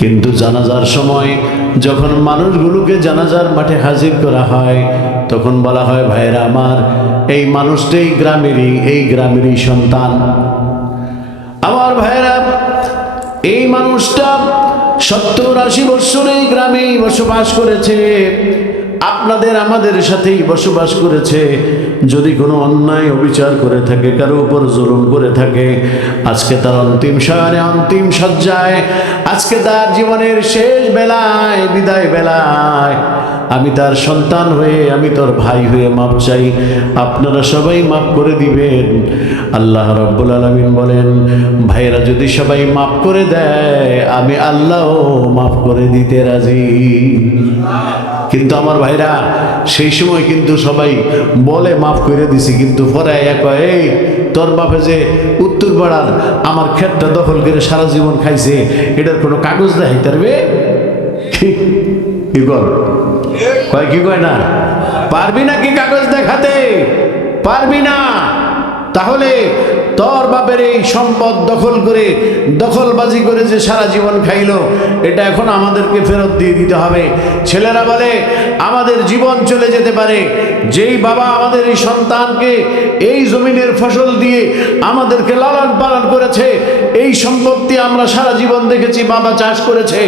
কিন্তু জানাজার সময় যখন মানুষগুলোকে জানাজার মাঠে হাজির করা হয় তখন বলা হয়, ভাইরা আমার, এই মানুষটা এই গ্রামেরই সন্তান। আমার ভাইরা, এই মানুষটা 70-80 বছর এই গ্রামেই বসবাস করেছে, আপনাদের আমাদের সাথেই বসবাস করেছে। যদি কোনো অন্যায় অবিচার করে থাকে, কারো উপর জুলুম করে থাকে, আজকে তার অন্তিম শয়নে, অন্তিম শয্যায়, আজকে তার জীবনের শেষ বেলায়, বিদায় বেলায় আমি তার সন্তান হয়ে, আমি তোর ভাই হয়ে মাপ চাই, আপনারা সবাই মাফ করে দিবেন। আল্লাহ রাব্বুল আলামিন বলেন, ভাইরা যদি সবাই মাফ করে দেয়, আমি আল্লাহও মাফ করে দিতে রাজি। কিন্তু আমার ভাইরা, সেই সময় কিন্তু সবাই বলে মাফ করে দিছি, কিন্তু পরে এই তোর বাপে যে উত্তর পাড়ার আমার ক্ষেতটা দখল করে সারা জীবন খাইছে, এটার কোনো কাগজ দেখাইতে পারবে? কি কয় না, পারবি না কি কাগজ দেখাতে? পারবি না। তাহলে তোর বাপের এই সম্পদ দখল করে, দখলবাজি করে যে সারা জীবন খাইলো, এটা এখন আমাদেরকে ফেরত দিয়ে দিতে হবে। ছেলেরা বলে আমাদের জীবন চলে যেতে পারে, যেই বাবা আমাদের এই সন্তানকে এই জমিনের ফসল দিয়ে আমাদেরকে লালন পালন করেছে, এই সম্পত্তি আমরা সারা জীবন দেখেছি বাবা চাষ করেছে,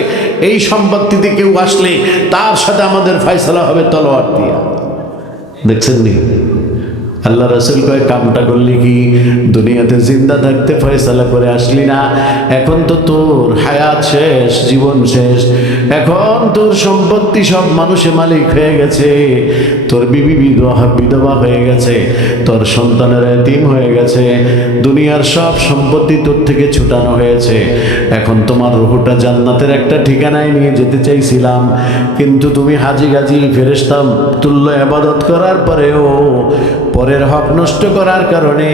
এই সম্পত্তিতে কেউ আসলে তার সাথে আমাদের ফয়সালা হবে তলোয়ার দিয়ে। দেখছেন নি? আল্লাহ রাসূল কয়, কামটা করলি কি? দুনিয়াতে জিন্দা থাকতে ফয়সালা করে আসলি না? এখন তো তোর হায়াত শেষ, জীবন শেষ, এখন তোর সম্পত্তি সব মানুষে মালিক হয়ে গেছে, তোর বিবি বিধবা হয়ে গেছে, তোর সন্তানের এতিম হয়ে গেছে, দুনিয়ার সব সম্পত্তি তোর থেকে ছুটানো হয়েছে। এখন তোমার রূহটা জান্নাতের একটা ঠিকানায় নিয়ে যেতে চাইছিলাম, কিন্তু তুমি হাজি গাজি ফেরেশতা তুল্য ইবাদত করার পরেও পরের হক নষ্ট করার কারণে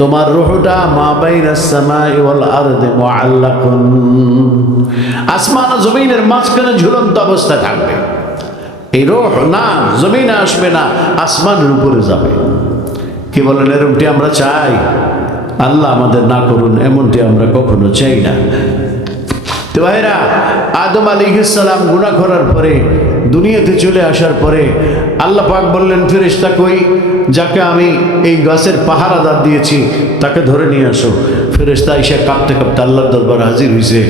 তোমার রূহটা মা বাইনাস সামাই ওয়াল আরদি মুআল্লাকুন, আসমান ও জমিনের মাঝখানে ঝুলন্ত অবস্থায় থাকবে। এই রূহ না জমিনে আসবে না, আসমানের উপরে যাবে। কি বলেন, এরকমটি আমরা চাই? আল্লাহ আমাদের না করুন, এমনটি আমরা কখনো চাই না। তো ভাইরা, আদম আলাইহিস সালাম গুনাহ করার পরে, দুনিয়াতে চলে আসার পরে আল্লাহ পাক বললেন, ফেরেশতা কই? যাকে আমি এই গাছের পাহারাদার দিয়েছি তাকে ধরে নিয়ে আসো। ফেরেশতা এসে কাঁপতে কাঁপতে আল্লাহর দরবারে হাজির হয়েছে।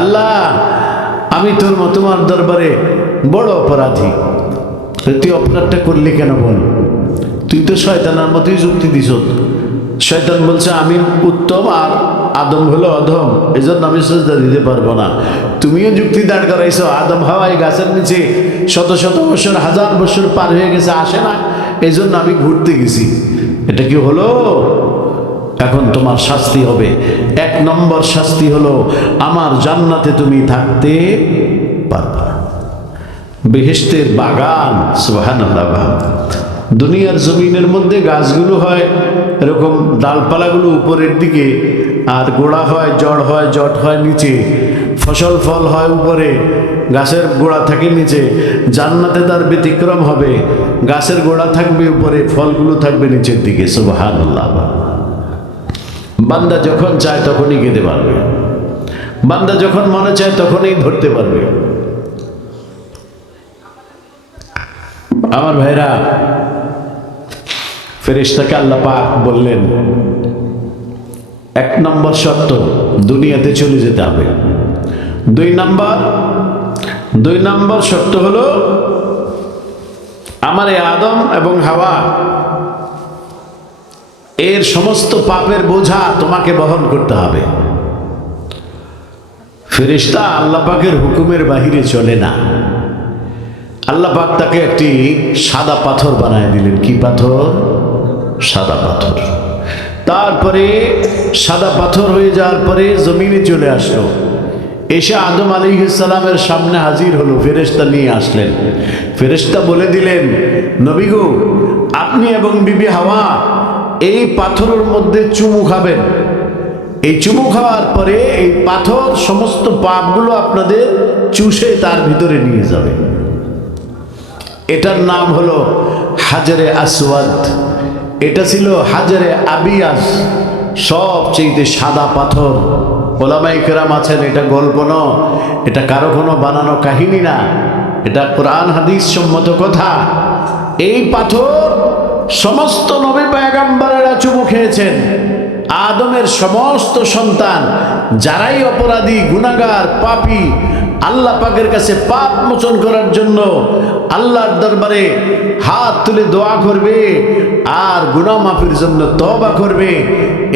আল্লাহ, আমি তোমার দরবারে বড় অপরাধী। তুই অপরাধটা করলি কেন বল? তুই তো শয়তানের মতোই যুক্তি দিছ। শয়তান বলছে আমি উত্তম আর আদম হলো অধম, এই জন্য আমি সিজদা দিতে পারবো না। তুমিও যুক্তি দাঁড় করাইছো, আদম হাওয়া এই গাছের নিচে শত শত বছর, হাজার বছর পার হয়ে গেছে, আসে না, এই জন্য আমি ঘুরতে গেছি। এটা কি হলো? এখন তোমার শাস্তি হবে। 1 নম্বর শাস্তি হলো, আমার জান্নাতে তুমি থাকতে পারবা। বেহেশতের বাগান, সুবহানাল্লাহ। দুনিয়ার জমিনের মধ্যে গাছগুলো হয় এরকম, ডালপালাগুলো উপরের দিকে, আর গোড়া হয়, জট হয় নিচে, ফসল ফল হয় উপরে, গাছের গোড়া থাকে নিচে। জান্নাতে তার ব্যতিক্রম হবে, গাছের গোড়া থাকবে উপরে, ফলগুলো থাকবে নিচের দিকে। সুবহানাল্লাহ। বান্দা যখন চায় তখনই খেতে পারবে, বান্দা যখন মনে চায় তখনই ধরতে পারবে। আমার ভাইরা, ফেরেশতাকে আল্লাহ পাক বললেন, 1 নম্বর শর্ত, দুনিয়াতে চলে যেতে হবে। 2 নম্বর শর্ত হলো, আমার এই আদম এবং হাওয়া এর সমস্ত পাপের বোঝা তোমাকে বহন করতে হবে। ফেরেশতা আল্লাহ পাকের হুকুমের বাহিরে চলে না। আল্লাহ পাক তাকে একটি সাদা পাথর বানায় দিলেন। কি পাথর? সাদা পাথর। তারপরে সাদা পাথর হয়ে যাওয়ার পরে জমিনে চলে আসলো, এসে আদম আলাইহিস সালামের সামনে হাজির হলো। ফেরেশতা নিয়ে আসলেন। ফেরেশতা বলে দিলেন, নবী গো, আপনি এবং বিবি হাওয়া এই পাথরের মধ্যে চুমু খাবেন। এই চুমু খাওয়ার পরে এই পাথর সমস্ত পাপগুলো আপনাদের চুষে তার ভিতরে নিয়ে যাবে। এটার নাম হলো হাজারে আসওয়াদ। এটা ছিল হাজারে আবিয়াস, সবচেয়ে সাদা পাথর। ওলামায়ে কেরাম আছেন, এটা গল্প নয়, এটা কারো কোনো বানানো কাহিনী না, এটা কোরআন হাদিস সম্মত কথা। এই পাথর সমস্ত নবী পয়গম্বরেরা চুমু খেয়েছেন। আদমের সমস্ত সন্তান যারাই অপরাধী, গুনাহগার, পাপী, আল্লাহ পাকের কাছে পাপ মোচন করার জন্য আল্লাহর দরবারে হাত তুলে দোয়া করবে আর গুনাহ মাফির জন্য তওবা করবে,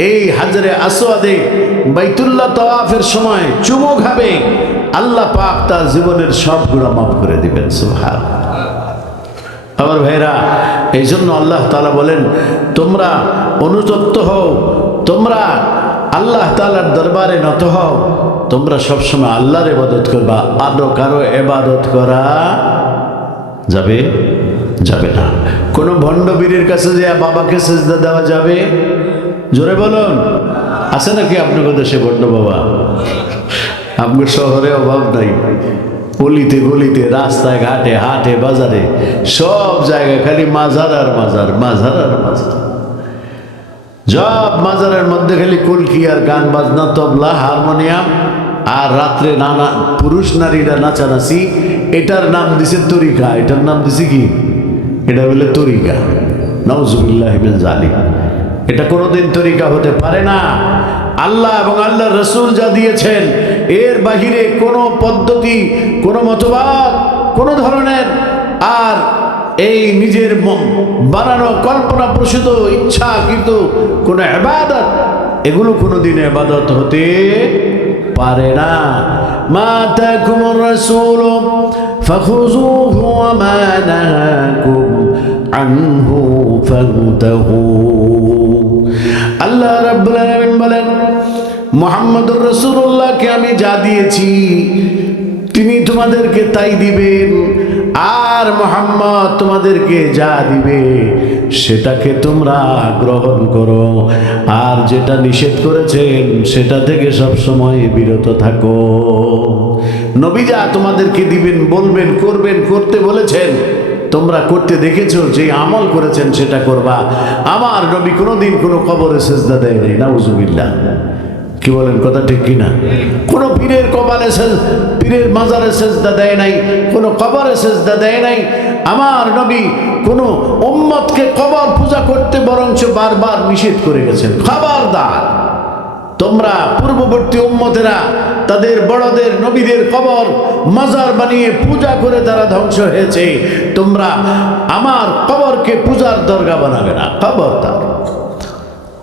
এই হাজরে আসওয়াদে বাইতুল্লাহ তাওয়াফের সময় চুমু খাবে, আল্লাহ পাক তার জীবনের সব গুনাহ মাফ করে দিবেন। সুবহানাল্লাহ। আমার ভাইরা, এই জন্য আল্লাহ তাআলা বলেন, তোমরা অনুতপ্ত হও, তোমরা আল্লাহ তাআলার দরবারে নত হও, তোমরা সবসময় আল্লাহর ইবাদত করবা, আরো কারো ইবাদত করা যাবে যাবে না। কোন ভণ্ড বীরের কাছে যে বাবাকে সেজদা দেওয়া যাবে? জোরে বলুন, আছে নাকি আপনার দেশে ভণ্ড বাবা? আপনার শহরে অভাব নাই, অলিতে গলিতে, রাস্তায় ঘাটে, হাটে বাজারে, সব জায়গায় খালি মাজার আর মাজার, মাজার আর মাজার। সব মাজারের মধ্যে খালি কলকি আর গান বাজনা, তবলা, হারমোনিয়াম, আর রাত্রে নানা পুরুষ নারীরা নাচানাচি। এটার নাম দিছে তরিকা। এটার নাম দিছে কি? এটা বলে তরিকা। নাউজুবিল্লাহ মিন যালিক। এটা কোনোদিন তরিকা হতে পারে না। আল্লাহ এবং আল্লাহর রাসূল যা দিয়েছেন এর বাহিরে কোনো পদ্ধতি, কোনো মতবাদ, কোনো ধরনের আর এই নিজের বানানো কল্পনা প্রসূত ইচ্ছা কিন্তু কোনো ইবাদত, এগুলো কোনোদিন ইবাদত হতে পারে না। মা তাকুমুর রাসূল ফাখুযুহু ওয়া মা নাহাকুম আনহু ফান্তাহু। আল্লাহ রাব্বুল আলামিন বলেন, মুহাম্মদুর রাসূলুল্লাহকে আমি যা দিয়েছি তিনি তোমাদেরকে তাই দিবেন, আর মুহাম্মদ তোমাদেরকে যা দিবে সেটাকে তোমরা গ্রহণ করো, আর যেটা নিষেধ করেছেন সেটা থেকে সবসময় বিরত থাকো। নবী যা তোমাদেরকে দিবেন, বলবেন, করবেন, করতে বলেছেন, তোমরা করতে দেখেছো, যে আমল করেছেন সেটা করবা। আমার নবী কোনোদিন কোনো কবরে সেজদা দেয় নাই, নাউজুবিল্লাহ। কি বলেন, কথা ঠিক কিনা? কোনো পীরের কপালে, পীরের মাজারে সেজদা দেয় নাই, কোনো কবরে সেজদা দেয় নাই। আমার নবী কোনো উম্মতকে কবর পূজা করতে বরঞ্চ বারবার নিষেধ করে গেছেন। খবরদার, তোমরা পূর্ববর্তী উম্মতেরা তাদের বড়দের, নবীদের কবর মাজার বানিয়ে পূজা করে তারা ধ্বংস হয়েছে। তোমরা আমার কবরকে পূজার দরগা বানাবে না, খবরদার।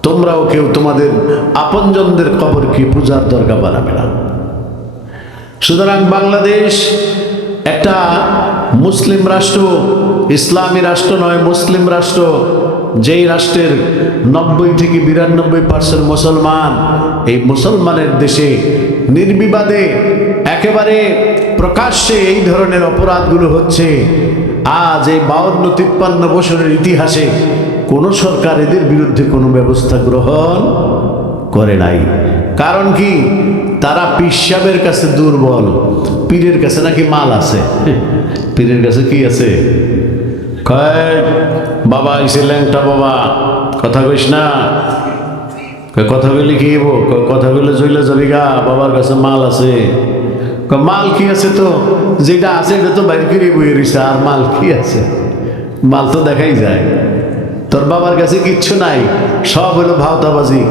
তোমরাও কেউ তোমাদের আপনজনদের কবরকে পূজার দরগা বানাবে না। সুতরাং বাংলাদেশ একটা মুসলিম রাষ্ট্র, ইসলামী রাষ্ট্র নয়, মুসলিম রাষ্ট্র। যেই রাষ্ট্রের 90 থেকে 92% মুসলমান, এই মুসলমানের দেশে নির্বিবাদে একেবারে প্রকাশ্যে এই ধরনের অপরাধগুলো হচ্ছে। আজ এই 52-53 বছরের ইতিহাসে কোনো সরকার এদের বিরুদ্ধে কোনো ব্যবস্থা গ্রহণ করে নাই। কারণ কি? তারা পীর সাহেবের কাছে দুর্বল, পীরের কাছে নাকি মাল আছে। পীরের কাছে কি আছে? কয় বাবা এসে ল্যাংটা বাবা, কথা কইস না, কথা বলি কি হবো, কথা বলে জইলে যাবি গা, বাবার কাছে মাল আছে। মাল কি আছে? তো যেটা আছে এটা তো বাইর করে বই রইছে, আর মাল কি আছে? মাল তো দেখাই যায়। তোর বাবার কাছে কিচ্ছু নাই, সব হলো ভাওতাবাজি।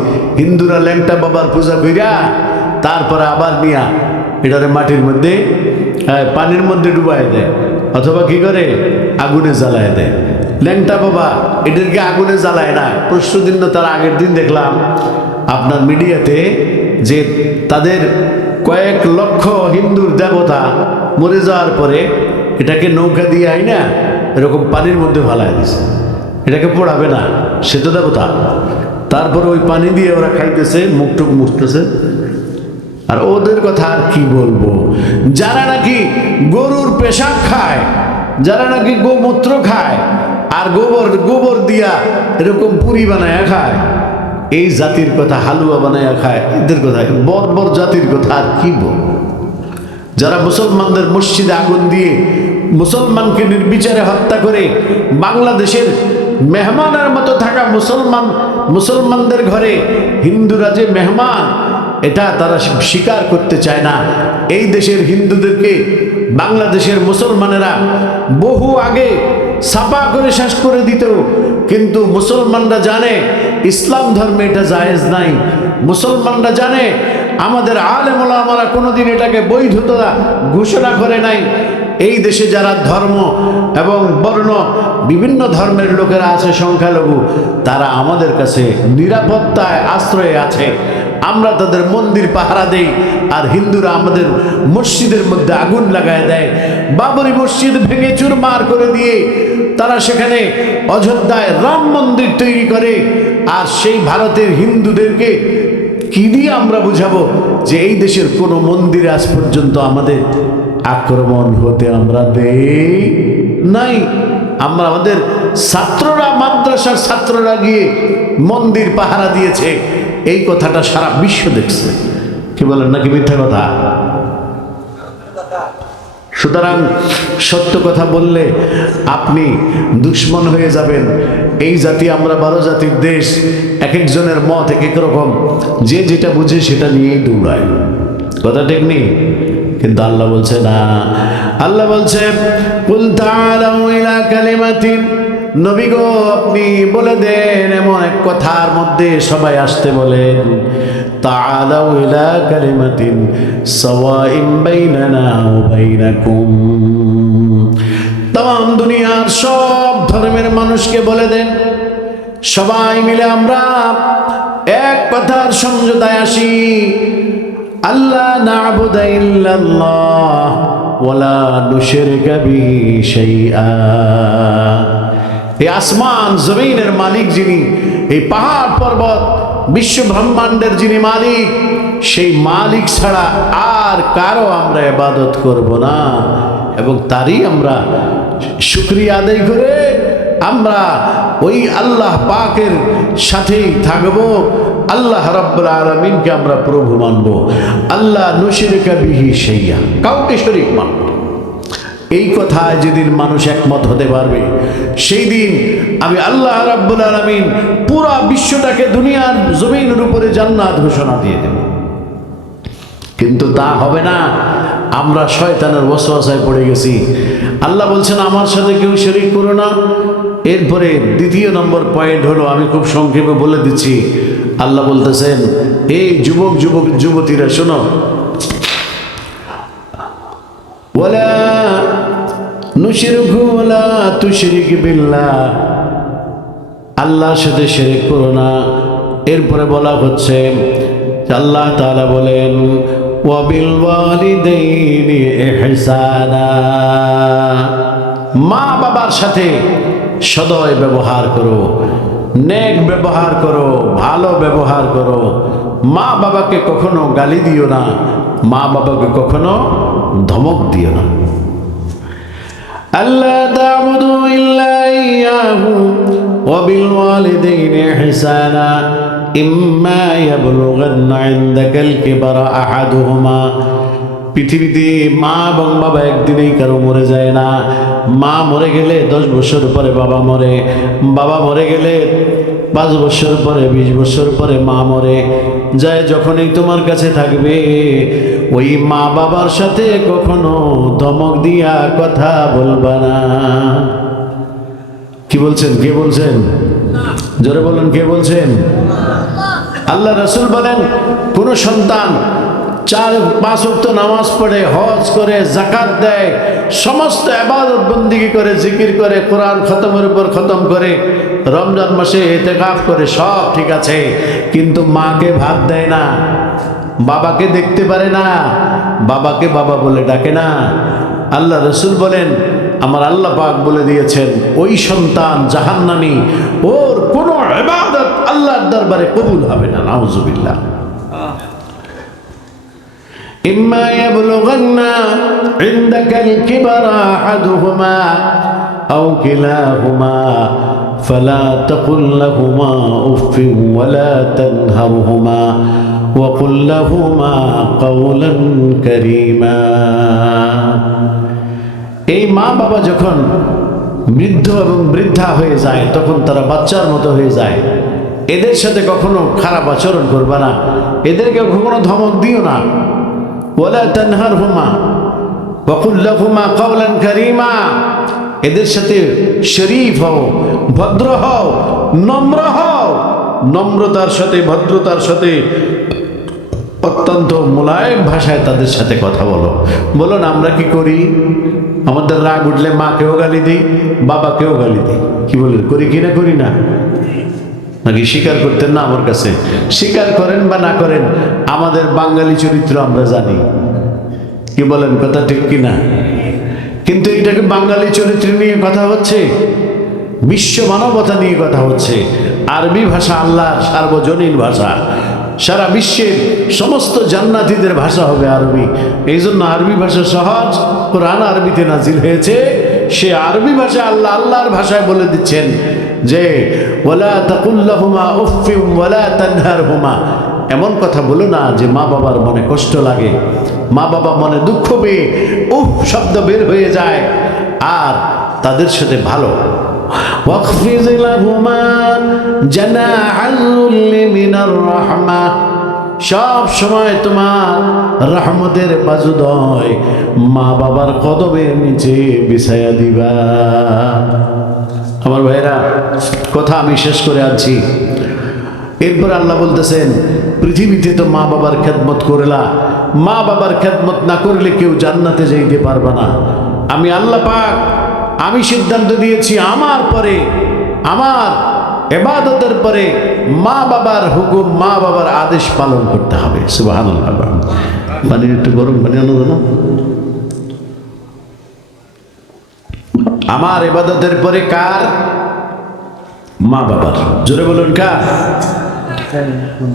হিন্দুরা ল্যাংটা বাবার পূজা কইরা তারপরে আবার নিয়া এটারে মাটির মধ্যে, পানির মধ্যে ডুবাই দেয়, অথবা কি করে আগুনে জ্বালায় দেয়। ল্যাংটা বাবা এদেরকে আগুনে জ্বালায় না। পরশুদিন না তার আগের দিন দেখলাম আপনার মিডিয়াতে যে তাদের কয়েক লক্ষ হিন্দুর দেবতা মরে যাওয়ার পরে এটাকে নৌকা দিয়ে আই না এরকম পানির মধ্যে ভালায় দিছে। এটাকে পড়াবে না, সে তো দেবতা। তারপরে ওই পানি দিয়ে ওরা খাইতেছে, মুখটুক মুছতেছে। আর ওদের কথা আর কি বলবো? যারা নাকি গরুর পেশাব খায়, যারা নাকি গোমূত্র খায়, আর গোবর দিয়া এরকম পুরি বানায় খায়, এই জাতির কথা, হালুয়া বানায় খায়, এদের কথা, বর্বর জাতির কথা আর কি বলবো? যারা মুসলমানদের মসজিদে আগুন দিয়ে মুসলমানকে নির্বিচারে হত্যা করে, বাংলাদেশের মেহমানের মতো থাকা মুসলমানদের ঘরে হিন্দুরা যে মেহমান, এটা তারা স্বীকার করতে চায় না। এই দেশের হিন্দুদেরকে বাংলাদেশের মুসলমানেরা বহু আগে ছাপা করে শেষ করে দিত, কিন্তু মুসলমানরা জানে ইসলাম ধর্মে এটা জায়েজ নাই। মুসলমানরা জানে আমাদের আলেম ওলামারা কোনোদিন এটাকে বৈধতা ঘোষণা করে নাই। এই দেশে যারা ধর্ম এবং বর্ণ বিভিন্ন ধর্মের লোকেরা আছে সংখ্যালঘু, তারা আমাদের কাছে নিরাপত্তায় আশ্রয়ে আছে। আমরা তাদের মন্দির পাহারা দেই, আর হিন্দুরা আমাদের মসজিদের মধ্যে আগুন লাগায় দেয়। বাবরি মসজিদ ভেঙে চুরমার করে দিয়ে তারা সেখানে অযোধ্যায় রাম মন্দির তৈরি করে। আর সেই ভারতের হিন্দুদেরকে কি দিয়ে আমরা বুঝাবো যে এই দেশের কোনো মন্দিরে আজ পর্যন্ত আমাদের আক্রমণ হতে আমরা দেই নাই? আমরা আমাদের ছাত্ররা, মাদ্রাসার ছাত্ররা গিয়ে মন্দির পাহারা দিয়েছে, এই কথাটা সারা বিশ্ব দেখছে। কি বলেন, নাকি মিথ্যা কথা? সুতরাং সত্য কথা বললে আপনি দুশ্মন হয়ে যাবেন। এই জাতি, আমরা 12 জাতির দেশ, এক একজনের মত এক এক রকম, যে যেটা বুঝে সেটা নিয়েই দৌড়ায়। কথা ঠিক নেই? কিন্তু আল্লাহ বলছে না। আল্লাহ বলছে কুল তাআলাউ ইলা কালিমাতিন, নবী গো আপনি বলে দেন এমন এক কথার মধ্যে সবাই আসতে বলেন, তাআলাউ ইলা কালিমাতিন সাওয়াইন বাইনানা ওয়া বাইনাকুম। তাম দুনিয়ার সব ধর্মের মানুষকে বলে দেন, সবাই মিলে আমরা এক কথার সমঝোতায় আসি, আল্লাহ না'বুদা ইল্লাল্লাহ ওয়ালা নুশরিকা বিহি শাইআ। এই আসমান জমিনের মালিক যিনি, এই পাহাড় পর্বত বিশ্ব ব্রহ্মাণ্ডের যিনি মালিক, সেই মালিক ছাড়া আর কারো আমরা ইবাদত করব না, এবং তারই আমরা শুকরিয়া আদায় করে আমরা ওই আল্লাহ পাকের সাথেই থাকব। আল্লাহ রাব্বুল আলামিনকে আমরা প্রভু মানব। আল্লাহ নুশরিকা বিহি শাইআ, কাউকে শরীক মানব। এই কথায় যেদিন মানুষ একমত হতে পারবে, সেই দিন আমি আল্লাহ রাব্বুল আলামিন পুরা বিশ্বটাকে, দুনিয়ার জমিনের উপরে জান্নাত ঘোষণা দিয়ে দেব। কিন্তু তা হবে না, আমরা শয়তানের ওয়াসওয়াসায় পড়ে গেছি। আল্লাহ বলছেন আমার সাথে কেউ শরীক করো না। এরপরে দ্বিতীয় নম্বর পয়েন্ট হলো, আমি খুব সংক্ষেপে বলে দিচ্ছি। আল্লাহ বলতেছেন, এই যুবক যুবতীরা শোনো, ওয়ালা নুশরিকু ওয়ালা তুশরিক বিল্লাহ, আল্লাহর সাথে শিরক করো না। এরপরে বলা হচ্ছে, আল্লাহ তাআলা বলেন ওয়া বিল ওয়ালিদাইনি ইহসানা, মা বাবার সাথে সদয় ব্যবহার করো, নেক ব্যবহার করো, ভালো ব্যবহার করো। মা বাবাকে কখনো গালি দিও না, মা বাবাকে কখনো ধমক দিও না। আল্লাহ তা'বুদু ইল্লা ইয়াহু ওয়া বিল ওয়ালিদাইনি ইহসানা ইম্মা ইয়াবলুগান্না ইনদাকাল কিবারা আহাদুহুমা। পৃথিবীতে মা এবং বাবা একদিনেই কারো মরে যায় না। মা মরে গেলে 10 বছর পরে বাবা মরে, বাবা মরে গেলে 5 বছর পরে, 20 বছর পরে মা মরে যায়। যখনই তোমার কাছে থাকবে, ওই মা বাবার সাথে কখনো ধমক দিয়া কথা বলবা না। কি বলছেন? কে বলছেন? জোরে বলেন, কে বলছেন? আল্লাহ রাসূল বলেন, কোন সন্তান 4-5 ওয়াক্ত নামাজ পড়ে, হজ করে, যাকাত দেয়, সমস্ত ইবাদত বন্দেগী করে, জিকির করে, কোরআন খতমের উপর খতম করে, রমজান মাসে ইতিকাফ করে, সব ঠিক আছে, কিন্তু মাকে ভাত দেয় না, বাবাকে দেখতে পারে না, বাবাকে বাবা বলে ডাকে না। আল্লাহ রাসূল বলেন, আমার আল্লাহ পাক বলে দিয়েছেন, ওই সন্তান জাহান্নামী, ওর কোনো ইবাদত আল্লাহর দরবারে কবুল হবে না। নাউজুবিল্লাহ। ইম্মা ইয়াবলুগান্না ইনদাকাল কিবারা আহাদুহুমা আও কিলাহুমা ফালা তাকুল লাহুমা উফফিন ওয়ালা তানহারহুমা ওয়া কুল লাহুমা কাওলান কারীমা। এই মা বাবা যখন বৃদ্ধ এবং বৃদ্ধা হয়ে যায়, তখন তারা বাচ্চার মতো হয়ে যায়। এদের সাথে কখনো খারাপ আচরণ করবে না, এদেরকে কখনো ধমক দিও না। ওয়ালা তানহারহুমা ওয়া কুল লাহুমা কাওলান কারীমা, এদের সাথে শরীফ হও, ভদ্র হও, নম্র হও, নম্রতার সাথে ভদ্রতার সাথে অত্যন্ত মোলায়েম ভাষায় তাদের সাথে কথা বলো। বলো না, আমরা কি করি? আমাদের রাগ উঠলে মাকেও গালি দিই, বাবাকেও গালি দিই। কি বলেন, করি কি না করি না? নাকি স্বীকার করতেন না আমার কাছে? স্বীকার করেন বা না করেন, আমাদের বাঙালি চরিত্র আমরা জানি। কি বলেন, কথা ঠিক কিনা? কিন্তু এটাকে বাঙালি চরিত্র নিয়ে কথা হচ্ছে, বিশ্ব মানবতা নিয়ে কথা হচ্ছে। আরবি ভাষা আল্লাহর সার্বজনীন ভাষা, সারা বিশ্বের সমস্ত জান্নাতীদের ভাষা হবে আরবি। এই জন্য আরবি ভাষা সহজ, কোরআন আরবিতে নাজিল হয়েছে। সে আরবি ভাষা আল্লাহ আল্লাহর ভাষায় বলে দিচ্ছেন যে ওয়ালা তাকুল লাহুমা উফফিন ওয়ালা তানহারহুমা, এমন কথা বলো না যে মা বাবার মনে কষ্ট লাগে, মা বাবা মনে দুঃখ পেয়ে উফ শব্দ বের হয়ে যায়। আর তাদের সাথে ভালো ওয়াখফিজ লাহুমা জানাহাল যুল্লি মিনার রাহমা, সব সময় তোমার রহমতের বাজুদয় মা বাবার কদমের নিচে বিছায়া দিবা। আমার ভাইরা, কথা আমি শেষ করে আছি। এরপর আল্লাহ বলতেছেন, পৃথিবীতে তো মা বাবার খেদমত করলা, মা বাবার খেদমত না করলে কেউ জান্নাতে যাইতে পারবে না। আমি আল্লাহ পাক, আমি সিদ্ধান্ত দিয়েছি আমার পরে, আমার ইবাদতের পরে মা বাবার হুকুম, মা বাবার আদেশ পালন করতে হবে। সুবহানাল্লাহ। পানি একটু গরম পানি আনো না। আমার ইবাদতের পরে কার? মা বাবার। জোরে বলুন কার?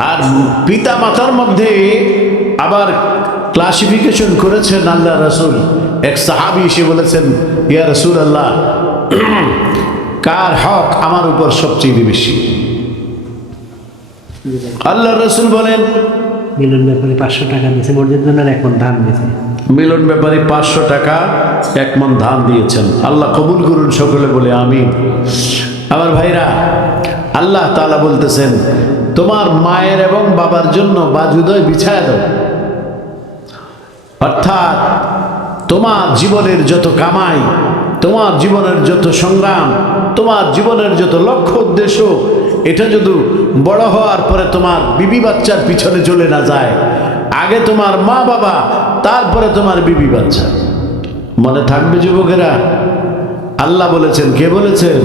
আর পিতা মাতার মধ্যে আবার ক্লাসিফিকেশন করেছেন আল্লাহ রাসূল। এক সাহাবী এসে বলেছেন, ইয়া রাসূলুল্লাহ, কার হক আমার উপর সবচেয়ে বেশি? আল্লাহ রাসূল বলেন, মিলন ব্যাপারে 500 টাকা দিয়েছে, মসজিদ জন্য 1 মণ ধান দিয়েছে। মিলন ব্যাপারে 500 টাকা 1 মণ ধান দিয়েছেন। আল্লাহ কবুল করুন সকলে বলে আমিন। আমার ভাইরা, আল্লাহ তাআলা বলতেছেন, তোমার মায়ের এবং বাবার জন্য বাজুদয় বিছায়া দাও। অর্থাৎ তোমার জীবনের যত কামাই, তোমার জীবনের যত সংগ্রাম, তোমার জীবনের যত লক্ষ্য উদ্দেশ্য, এটা যদি বড় হওয়ার পরে তোমার বিবি বাচ্চার পিছনে চলে না যায়, আগে তোমার মা বাবা, তারপরে তোমার বিবি বাচ্চা। মনে থাকবে যুবকেরা? আল্লাহ বলেছেন। কে বলেছেন?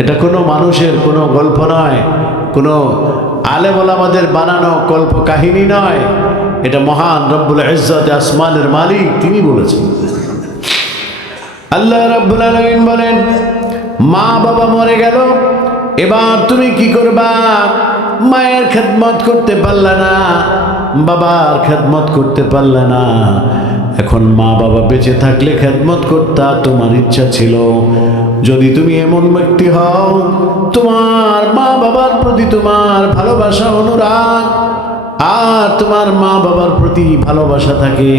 এটা কোনো মানুষের কোনো গল্প নয়, কোনো আলেম ওলামাদের বানানো কল্প কাহিনী নয়। এটা মহান রব্বুল ইজ্জত আসমানের মালিক, তিনি বলেছেন। আল্লাহ রাব্বুল আলামিন বলেন, মা বাবা মরে গেল, এবার তুমি কি করবা? মায়ের খেদমত করতে পারলে না, বাবার খেদমত করতে পারলে না। এখন মা বাবা বেঁচে থাকলে খেদমত করতা, তোমার ইচ্ছা ছিল। যদি তুমি এমন ব্যক্তি হও, তোমার মা বাবার প্রতি তোমার ভালোবাসা, অনুরাগ আর তোমার মা বাবার প্রতি ভালোবাসা থাকে,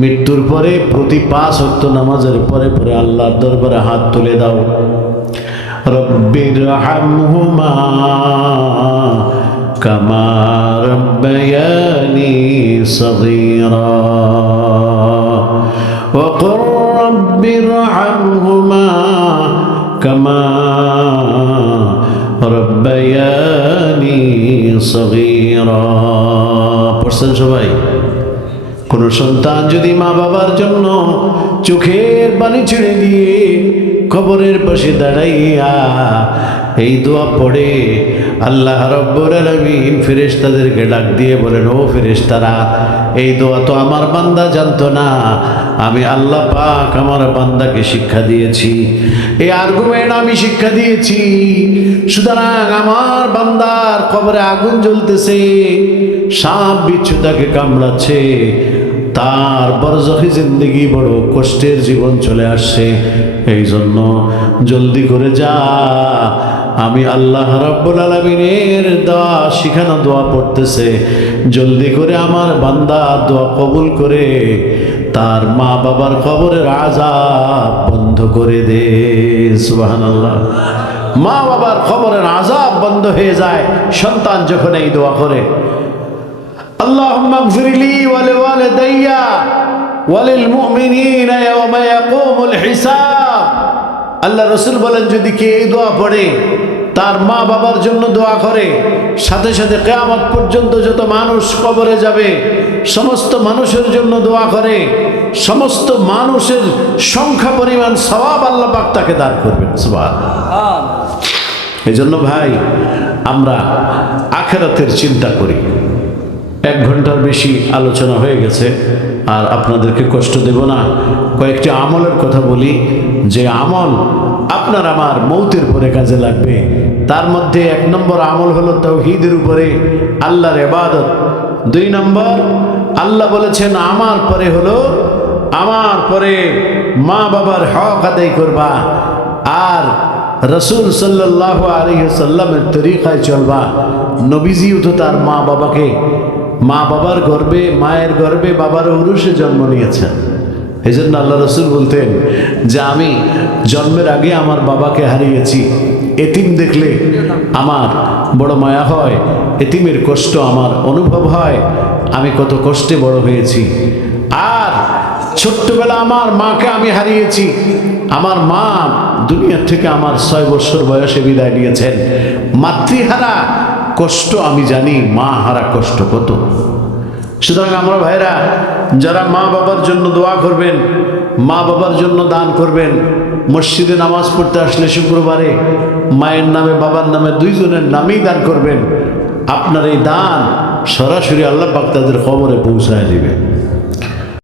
মৃত্যুর পরে প্রতি 5 ওয়াক্ত নামাজের পরে পরে আল্লাহর দরবারে হাত তুলে দাও। রব্বিরহামহুমা কামা রাব্বায়ানি সগীরা ওয়া কুর রব্বিরহামহুমা কামা রাব্বায়ানি সগীরা। পড়ছেন সবাই? কোন সন্তান যদি মা বাবার জন্য চোখের পানি ছেড়ে দিয়ে কবরের পাশে দাঁড়াইয়া এই দোয়া পড়ে, আল্লাহ রাব্বুল আলামিন ফেরেশতাদেরকে ডাক দিয়ে বলেন, ও ফেরেশতারা, এই দোয়া তো আমার বান্দা জানতো না, আমি আল্লাহ পাক আমার বান্দাকে শিক্ষা দিয়েছি, এই আর্গুমেন্ট আমি শিক্ষা দিয়েছি। সুতরাং আমার বান্দার কবরে আগুন জ্বলতেছে, সাপ বিচ্ছু তাকে কামড়াচ্ছে, তার বরজখী জিন্দেগি বড় কষ্টের জীবন চলে আসছে। এই জন্য জলদি করে যা, আমি আল্লাহ রাব্বুল আলামিনের দোয়া শিখানো দোয়া পড়তেছে, জলদি করে আমার বান্দা দোয়া কবুল করে তার মা বাবার কবরের আযাব বন্ধ করে দে। সুবহানাল্লাহ। মা বাবার কবরের আযাব বন্ধ হয়ে যায় সন্তান যখন এই দোয়া করে। আল্লাহুম্মা গফিরলি ওয়া লিওয়ালিদাইয়া ওয়া লিল মুমিনিনা ইয়াওমা ইয়াকুমুল হিসাব। আল্লাহ রাসূল বলেন, যদি কে এই দোয়া পড়ে, তার মা বাবার জন্য দোয়া করে, সাথে সাথে কিয়ামত পর্যন্ত যত মানুষ কবরে যাবে সমস্ত মানুষের জন্য দোয়া করে, সমস্ত মানুষের সংখ্যা পরিমাণ সওয়াব আল্লাহ পাক তাকে দান করবেন। সুবহানাল্লাহ। এই জন্য ভাই, আমরা আখিরাতের চিন্তা করি। 1 ঘন্টার বেশি আলোচনা হয়ে গেছে, আর আপনাদেরকে কষ্ট দেব না। কয়েকটি আমলের কথা বলি, যে আমল আপনার আমার মৌতের পরে কাজে লাগবে। তার মধ্যে 1 নম্বর আমল হলো তাওহীদের উপরে আল্লাহর ইবাদত। 2 নম্বর, আল্লাহ বলেছেন আমার পরে মা বাবার হক আদায় করবা, আর রাসূল সাল্লাল্লাহু আলাইহি ওয়াসাল্লামের তরিকায় চলবা। নবীজিও তো তার মা বাবার গর্ভে, মায়ের গর্ভে, বাবার উরুষে জন্ম নিয়েছেন। এই জন্য আল্লাহ রাসূল বলতেন যে আমি জন্মের আগে আমার বাবাকে হারিয়েছি। এতিম দেখলে আমার বড় মায়া হয়, এতিমের কষ্ট আমার অনুভব হয়, আমি কত কষ্টে বড় হয়েছি। আর ছোট্টবেলা আমার মাকে আমি হারিয়েছি। আমার মা দুনিয়ার থেকে আমার 6 বছর বয়সে বিদায় নিয়েছেন। মাতৃহারা কষ্ট আমি জানি, মা হারা কষ্ট কত। সুতরাং আমরা ভাইরা, যারা মা বাবার জন্য দোয়া করবেন, মা বাবার জন্য দান করবেন, মসজিদে নামাজ পড়তে আসলে শুক্রবারে মায়ের নামে বাবার নামে 2 জনের নামেই দান করবেন। আপনার এই দান সরাসরি আল্লাহ পাক তাদের কবরে পৌঁছায় দিবে।